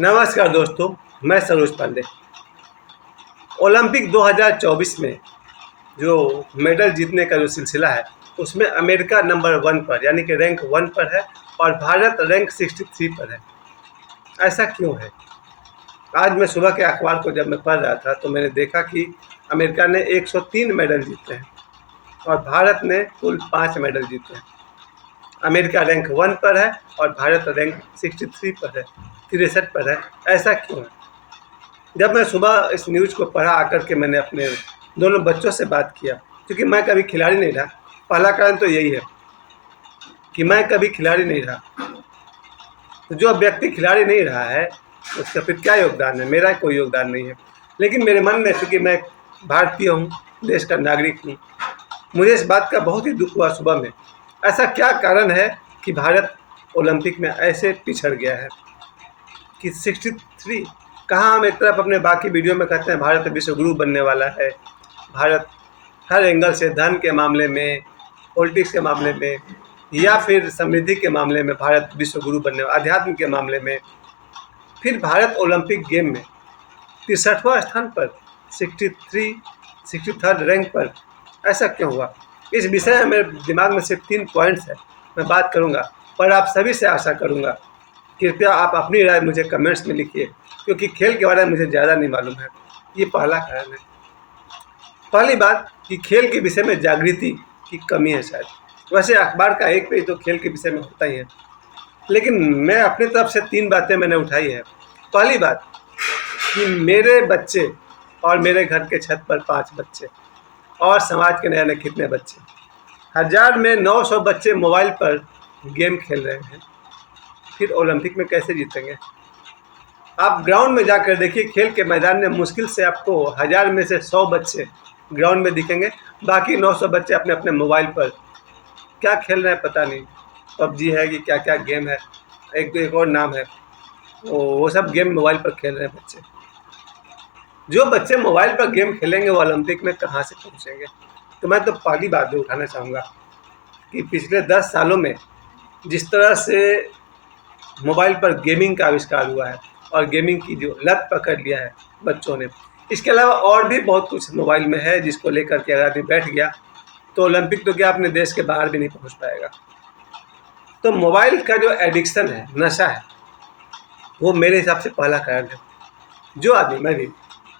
नमस्कार दोस्तों, मैं सरोज पांडे। ओलंपिक 2024 में जो मेडल जीतने का जो सिलसिला है उसमें अमेरिका नंबर 1 पर यानी कि रैंक 1 पर है और भारत रैंक 63 पर है। ऐसा क्यों है? आज मैं सुबह के अखबार को जब मैं पढ़ रहा था तो मैंने देखा कि अमेरिका ने 103 मेडल जीते हैं और भारत ने कुल 5 मेडल जीते हैं। अमेरिका रैंक 1 पर है और भारत रैंक 63 पर है, 63 पर है। ऐसा क्यों है? जब मैं सुबह इस न्यूज़ को पढ़ा आकर के मैंने अपने दोनों बच्चों से बात किया, क्योंकि मैं कभी खिलाड़ी नहीं रहा। पहला कारण तो यही है कि मैं कभी खिलाड़ी नहीं रहा। तो जो व्यक्ति खिलाड़ी नहीं रहा है उसका फिर क्या योगदान है? मेरा कोई योगदान नहीं है। लेकिन मेरे मन में, चूँकि मैं भारतीय हूँ, देश का नागरिक हूँ, मुझे इस बात का बहुत ही दुख हुआ सुबह में। ऐसा क्या कारण है कि भारत ओलंपिक में ऐसे पिछड़ गया है कि 63? कहाँ हम एक तरफ अपने बाकी वीडियो में कहते हैं भारत विश्व गुरु बनने वाला है, भारत हर एंगल से, धन के मामले में, पॉलिटिक्स के मामले में, या फिर समृद्धि के मामले में भारत विश्व गुरु बनने, अध्यात्म के मामले में, फिर भारत ओलंपिक गेम में 63वां स्थान पर, 63rd रैंक पर। ऐसा क्यों हुआ? इस विषय में मेरे दिमाग में सिर्फ 3 पॉइंट्स हैं, मैं बात करूंगा। पर आप सभी से आशा करूंगा, कृपया आप अपनी राय मुझे कमेंट्स में लिखिए, क्योंकि खेल के बारे में मुझे ज़्यादा नहीं मालूम है। ये पहला कारण है। पहली बात कि खेल के विषय में जागृति की कमी है शायद। वैसे अखबार का एक पेज तो खेल के विषय में होता ही है, लेकिन मैं अपनी तरफ से 3 बातें मैंने उठाई है। पहली बात कि मेरे बच्चे और मेरे घर के छत पर 5 बच्चे और समाज के नए नए कितने बच्चे, 1000 में 900 बच्चे मोबाइल पर गेम खेल रहे हैं, फिर ओलंपिक में कैसे जीतेंगे? आप ग्राउंड में जाकर देखिए, खेल के मैदान में मुश्किल से आपको 1000 में से 100 बच्चे ग्राउंड में दिखेंगे। बाकी 900 बच्चे अपने अपने मोबाइल पर क्या खेल रहे हैं पता नहीं। पबजी है कि क्या क्या गेम है, एक और नाम है, वो सब गेम मोबाइल पर खेल रहे हैं बच्चे। जो बच्चे मोबाइल पर गेम खेलेंगे वो ओलंपिक में कहाँ से पहुँचेंगे? तो मैं तो पहली बात जो उठाना चाहूँगा कि पिछले 10 सालों में जिस तरह से मोबाइल पर गेमिंग का आविष्कार हुआ है और गेमिंग की जो लत पकड़ लिया है बच्चों ने, इसके अलावा और भी बहुत कुछ मोबाइल में है जिसको लेकर के अगर आदमी बैठ गया तो ओलंपिक तो क्या, अपने देश के बाहर भी नहीं पहुंच पाएगा। तो मोबाइल का जो एडिक्शन है, नशा है, वो मेरे हिसाब से पहला कारण है। जो आदमी, मैं भी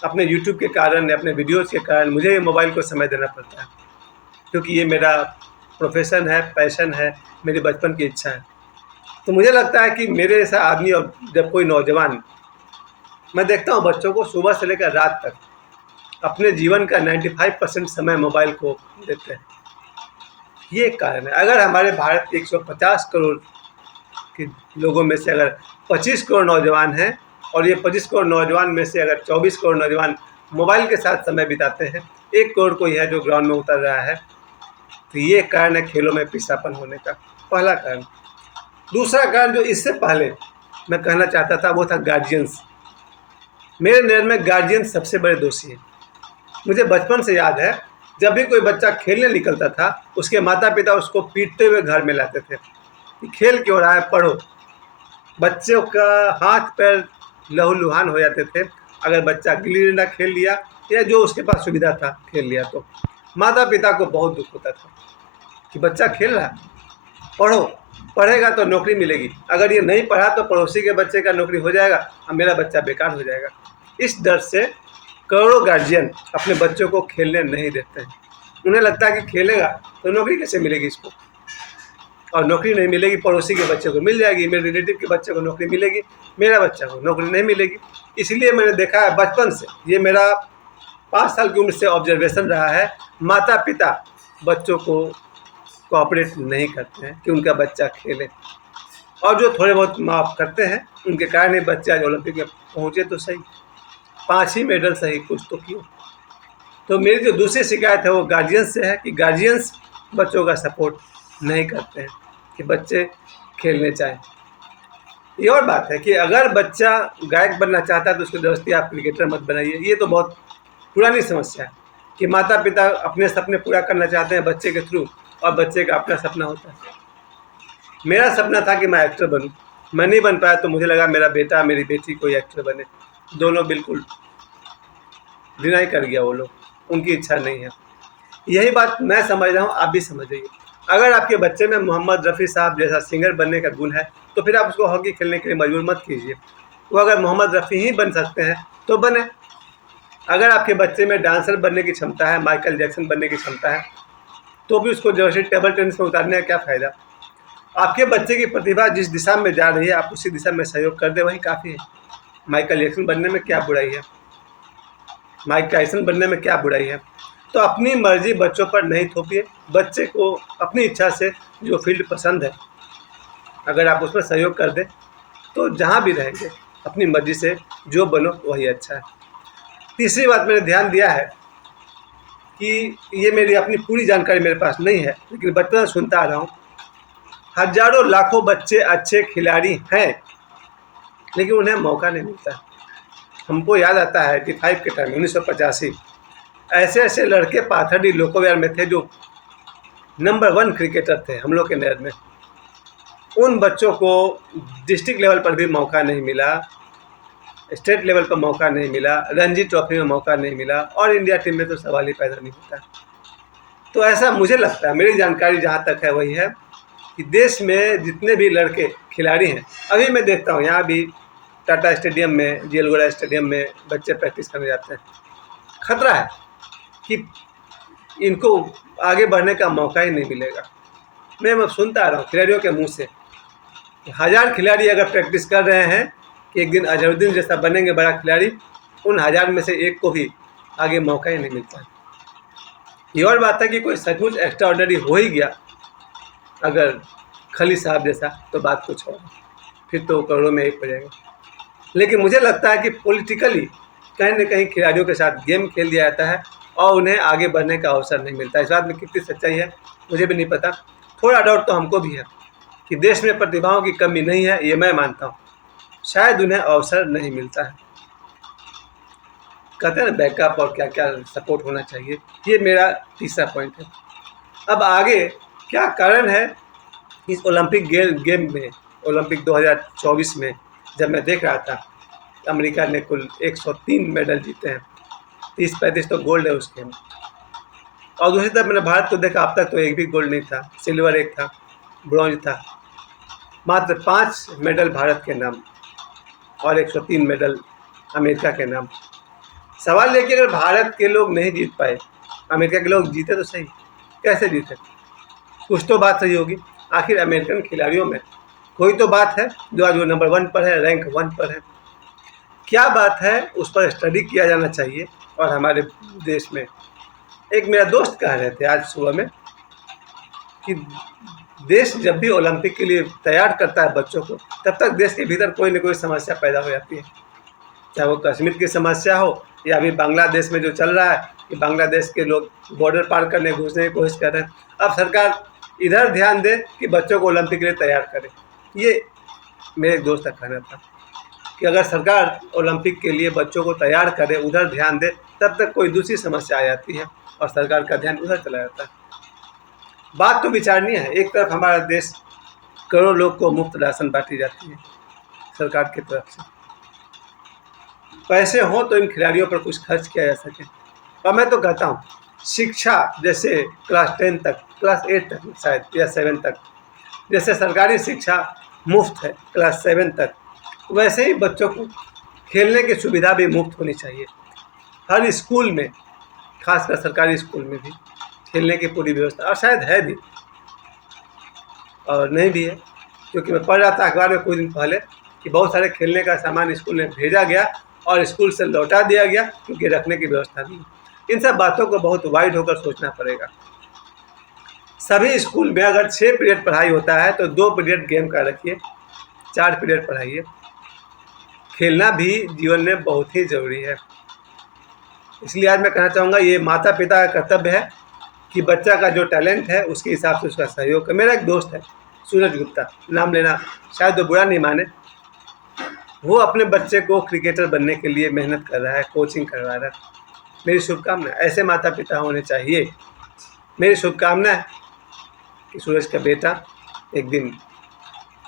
अपने यूट्यूब के कारण, अपने वीडियोज़ के कारण मुझे ये मोबाइल को समय देना पड़ता है, क्योंकि ये मेरा प्रोफेशन है, पैशन है, मेरी बचपन की इच्छा है। तो मुझे लगता है कि मेरे जैसा आदमी, और जब कोई नौजवान, मैं देखता हूँ बच्चों को सुबह से लेकर रात तक अपने जीवन का 95% समय मोबाइल को देते हैं। ये एक कारण है। अगर हमारे भारत के 150 करोड़ के लोगों में से अगर 25 करोड़ नौजवान हैं और ये 25 करोड़ नौजवान में से अगर 24 करोड़ नौजवान मोबाइल के साथ समय बिताते हैं, 1 करोड़ कोई है जो ग्राउंड में उतर रहा है, तो ये कारण है खेलों में पिछड़ापन होने का, पहला कारण। दूसरा कारण जो इससे पहले मैं कहना चाहता था वो था गार्जियंस। मेरे नज़र में गार्जियन सबसे बड़े दोषी हैं। मुझे बचपन से याद है, जब भी कोई बच्चा खेलने निकलता था उसके माता पिता उसको पीटते हुए घर में लाते थे कि खेल क्यों रहा है, पढ़ो। बच्चों का हाथ पैर लहूलुहान हो जाते थे अगर बच्चा गिल्ली डंडा खेल लिया या जो उसके पास सुविधा था खेल लिया, तो माता पिता को बहुत दुख होता था कि बच्चा खेल रहा है, पढ़ो, पढ़ेगा तो नौकरी मिलेगी, अगर ये नहीं पढ़ा तो पड़ोसी के बच्चे का नौकरी हो जाएगा और मेरा बच्चा बेकार हो जाएगा। इस डर से करोड़ों गार्जियन अपने बच्चों को खेलने नहीं देते हैं। उन्हें लगता है कि खेलेगा तो नौकरी कैसे मिलेगी इसको, और नौकरी नहीं मिलेगी, पड़ोसी के बच्चे को मिल जाएगी, मेरे रिलेटिव के बच्चे को नौकरी मिलेगी, मेरा बच्चा को नौकरी नहीं मिलेगी। इसलिए मैंने देखा है बचपन से, ये मेरा 5 साल की उम्र से ऑब्जर्वेशन रहा है, माता पिता बच्चों को कोऑपरेट नहीं करते हैं कि उनका बच्चा खेले, और जो थोड़े बहुत माफ करते हैं उनके कारण ही बच्चे आज ओलंपिक में पहुँचे तो सही, 5 ही मेडल सही, कुछ तो क्यों। तो मेरी जो दूसरी शिकायत है वो गार्जियंस से है कि गार्जियंस बच्चों का सपोर्ट नहीं करते हैं कि बच्चे खेलने चाहें। ये और बात है कि अगर बच्चा गायक बनना चाहता है तो उसको जबरदस्ती आप क्रिकेटर मत बनाइए। ये तो बहुत पुरानी समस्या है कि माता पिता अपने सपने पूरा करना चाहते हैं बच्चे के थ्रू, और बच्चे का अपना सपना होता है। मेरा सपना था कि मैं एक्टर बनूं, मैं नहीं बन पाया तो मुझे लगा मेरा बेटा मेरी बेटी कोई एक्टर बने। दोनों बिल्कुल डिनाई कर गया वो लोग, उनकी इच्छा नहीं है। यही बात मैं समझ रहा हूँ, आप भी समझ जाइए। अगर आपके बच्चे में मोहम्मद रफ़ी साहब जैसा सिंगर बनने का गुण है तो फिर आप उसको हॉकी खेलने के लिए मजबूर मत कीजिए। वो अगर मोहम्मद रफ़ी ही बन सकते हैं तो बने। अगर आपके बच्चे में डांसर बनने की क्षमता है, माइकल जैक्सन बनने की क्षमता है, तो भी उसको जैसे टेबल टेनिस में उतारने का क्या फ़ायदा। आपके बच्चे की प्रतिभा जिस दिशा में जा रही है आप उसी दिशा में सहयोग कर दे, वही काफ़ी है। माइकल जैक्सन बनने में क्या बुराई है, माइक टाइसन बनने में क्या बुराई है। तो अपनी मर्जी बच्चों पर नहीं थोपिए। बच्चे को अपनी इच्छा से जो फील्ड पसंद है अगर आप उसमें सहयोग कर दें तो जहाँ भी रहेंगे अपनी मर्जी से जो बनो वही अच्छा है। तीसरी बात मैंने ध्यान दिया है कि ये मेरी अपनी पूरी जानकारी मेरे पास नहीं है, लेकिन बचपन से सुनता आ रहा हूँ, हजारों लाखों बच्चे अच्छे खिलाड़ी हैं लेकिन उन्हें मौका नहीं मिलता। हमको याद आता है 85 के टाइम 1985 ऐसे ऐसे लड़के पाथर्डी लोकोवियर में थे जो नंबर 1 क्रिकेटर थे हम लोग के नहर में। उन बच्चों को डिस्ट्रिक्ट लेवल पर भी मौका नहीं मिला, स्टेट लेवल पर मौका नहीं मिला, रणजी ट्रॉफी में मौका नहीं मिला और इंडिया टीम में तो सवाल ही पैदा नहीं होता। तो ऐसा मुझे लगता है, मेरी जानकारी जहाँ तक है वही है कि देश में जितने भी लड़के खिलाड़ी हैं, अभी मैं देखता हूँ यहाँ भी टाटा स्टेडियम में, जेलगोड़ा स्टेडियम में बच्चे प्रैक्टिस करने जाते हैं। खतरा है कि इनको आगे बढ़ने का मौका ही नहीं मिलेगा। मैं सुनता आ रहा हूँ खिलाड़ियों के मुंह से, 1000 खिलाड़ी अगर प्रैक्टिस कर रहे हैं कि एक दिन अजहरुद्दीन जैसा बनेंगे बड़ा खिलाड़ी, उन 1000 में से एक को भी आगे मौका ही नहीं मिलता है। ये और बात है कि कोई सचमुच एक्स्ट्रा ऑर्डिनरी हो ही गया अगर खली साहब जैसा, तो बात कुछ और, फिर तो करोड़ों में एक हो जाएगा। लेकिन मुझे लगता है कि पॉलिटिकली कहीं ना कहीं खिलाड़ियों के साथ गेम खेल दिया जाता है और उन्हें आगे बढ़ने का अवसर नहीं मिलता। इस बात में कितनी सच्चाई है मुझे भी नहीं पता, थोड़ा डाउट तो हमको भी है कि देश में प्रतिभाओं की कमी नहीं है, ये मैं मानता हूँ, शायद उन्हें अवसर नहीं मिलता है। कहते हैं ना बैकअप और क्या क्या सपोर्ट होना चाहिए, ये मेरा तीसरा पॉइंट है। अब आगे क्या कारण है इस ओलंपिक गेम में, ओलंपिक 2024 में जब मैं देख रहा था, अमेरिका ने कुल 103 मेडल जीते हैं, 30-35 तो गोल्ड है उसके में। और दूसरी तरफ मैंने भारत को देखा, अब तक तो एक भी गोल्ड नहीं था, सिल्वर एक था, ब्रॉन्ज था, मात्र 5 मेडल भारत के नाम और 103 मेडल अमेरिका के नाम। सवाल ये कि अगर भारत के लोग नहीं जीत पाए, अमेरिका के लोग जीते तो सही, कैसे जीते, कुछ तो बात सही होगी। आखिर अमेरिकन खिलाड़ियों में कोई तो बात है जो आज वो नंबर 1 पर है, रैंक 1 पर है। क्या बात है उस पर स्टडी किया जाना चाहिए। और हमारे देश में एक मेरा दोस्त कह रहे थे आज सुबह में कि देश जब भी ओलंपिक के लिए तैयार करता है बच्चों को, तब तक देश के भीतर कोई न कोई समस्या पैदा हो जाती है, चाहे वो कश्मीर की समस्या हो या अभी बांग्लादेश में जो चल रहा है कि बांग्लादेश के लोग बॉर्डर पार करने घुसने की कोशिश कर रहे हैं। अब सरकार इधर ध्यान दे कि बच्चों को ओलंपिक के लिए तैयार करे। ये मेरे दोस्त का कहना था कि अगर सरकार ओलंपिक के लिए बच्चों को तैयार करे, उधर ध्यान दे, तब तक कोई दूसरी समस्या आ जाती है और सरकार का ध्यान उधर चला जाता है। बात तो विचारणीय है। एक तरफ हमारा देश करोड़ों लोग को मुफ्त राशन बांटी जाती है सरकार की तरफ से, पैसे हों तो इन खिलाड़ियों पर कुछ खर्च किया जा सके। और मैं तो कहता हूँ शिक्षा, जैसे क्लास 10 तक, क्लास 8 तक शायद या 7 तक, जैसे सरकारी शिक्षा मुफ्त है क्लास 7 तक, वैसे ही बच्चों को खेलने की सुविधा भी मुफ्त होनी चाहिए। हर स्कूल में, खासकर सरकारी स्कूल में भी खेलने की पूरी व्यवस्था, और शायद है भी और नहीं भी है, क्योंकि मैं पढ़ रहा था अखबार में कुछ दिन पहले कि बहुत सारे खेलने का सामान स्कूल में भेजा गया और स्कूल से लौटा दिया गया क्योंकि रखने की व्यवस्था नहीं। इन सब बातों को बहुत वाइड होकर सोचना पड़ेगा। सभी स्कूल में अगर 6 पीरियड पढ़ाई होता है तो 2 पीरियड गेम का रखिए, 4 पीरियड पढ़ाइए। खेलना भी जीवन में बहुत ही ज़रूरी है। इसलिए आज मैं कहना चाहूँगा ये माता पिता का कर्तव्य है कि बच्चा का जो टैलेंट है उसके हिसाब से उसका सहयोग करें। मेरा एक दोस्त है सूरज गुप्ता, नाम लेना शायद वो बुरा नहीं माने, वो अपने बच्चे को क्रिकेटर बनने के लिए मेहनत कर रहा है, कोचिंग करवा रहा है। मेरी शुभकामना, ऐसे माता पिता होने चाहिए। मेरी शुभकामना है कि सूरज का बेटा एक दिन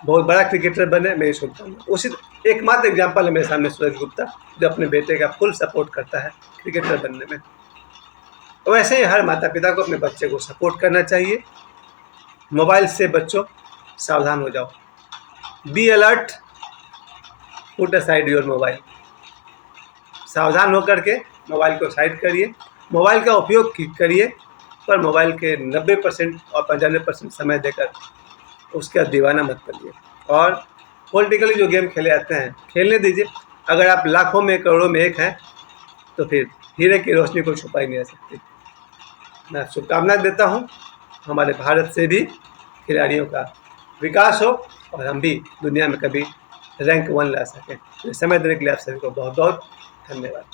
बहुत बड़ा क्रिकेटर बने, मेरी शुभकामना। उसी एकमात्र एग्जाम्पल है मेरे सामने सूरज गुप्ता, जो अपने बेटे का फुल सपोर्ट करता है क्रिकेटर बनने में। वैसे ही हर माता पिता को अपने बच्चे को सपोर्ट करना चाहिए। मोबाइल से बच्चों सावधान हो जाओ, be alert, put aside your mobile. सावधान होकर के मोबाइल को साइड करिए, मोबाइल का उपयोग करिए, पर मोबाइल के 90% और 95% समय देकर उसका दीवाना मत बनिए। और पॉलिटिकली जो गेम खेले जाते हैं खेलने दीजिए। अगर आप लाखों में करोड़ों में एक हैं तो फिर हीरे की रोशनी को छुपा ही नहीं जा सकती। मैं शुभकामनाएं देता हूँ हमारे भारत से भी खिलाड़ियों का विकास हो और हम भी दुनिया में कभी रैंक 1 ला सकें। तो समय देने के लिए आप सभी को बहुत बहुत धन्यवाद।